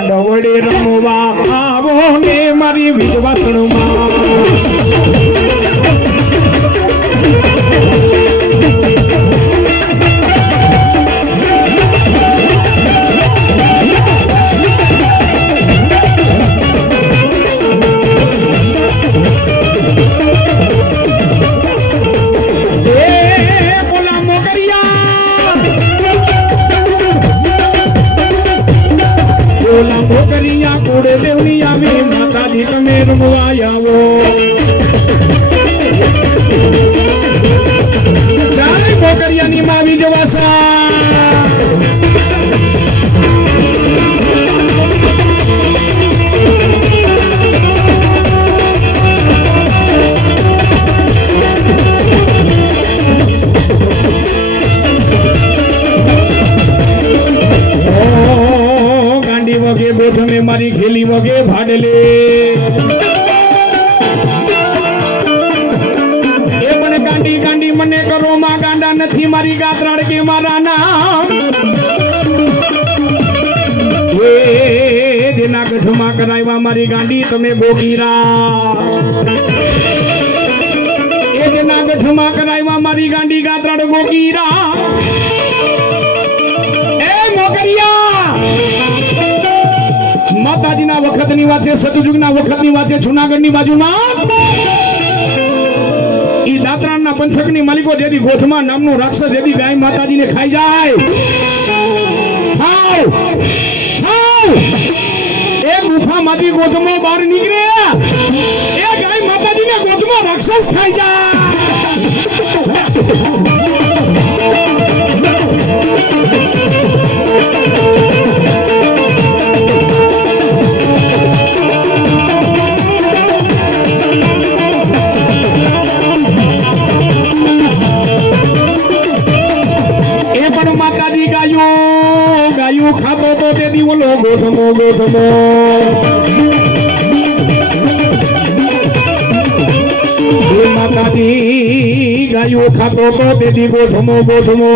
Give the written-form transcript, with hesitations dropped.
ગાંડવડે રમવા આવો ને મારી વિધવાસણમાં મોકરિયા કુળે દેવની આવી માતાજી તમે રમવા આવો ચાલે મોકરિયાની માવી જવાસા ગોઠમે મારી ખેલી વગે ભાડલે એ મને ગાંડી ગાંડી મને કરો માં ગાંડા નથી મારી ગાત્રાડ કે મારા નામ એ દેના ગઢમાં કરાવ્યા મારી ગાંડી તમે ગોગીરા એ દેના ગઢમાં કરાવ્યા મારી ગાંડી ગાત્રાડ ગોગીરા એ મોકરિયા માતાજીના વખતની વાત છે સતયુગના વખતની વાત છે જૂનાગઢની બાજુમાં ઈ દાતરાના પંથકની માલિકો જેથી ગોઠમાં નામનો રાક્ષસ જેથી ગાય માતાજીને ખાઈ જાય ખાવ ખાવ એ ગુફામાંથી ગોઠમાં બહાર નીકળે એ ગાય માતાજીને ગોઠમાં રાક્ષસ ખાઈ જાય ગાયું ખાતો તો તે દીવલો ગોઠમો ગોઠમો માતાજી ગાયું ખાતો તો તે દી ગોઠમો ગોઠમો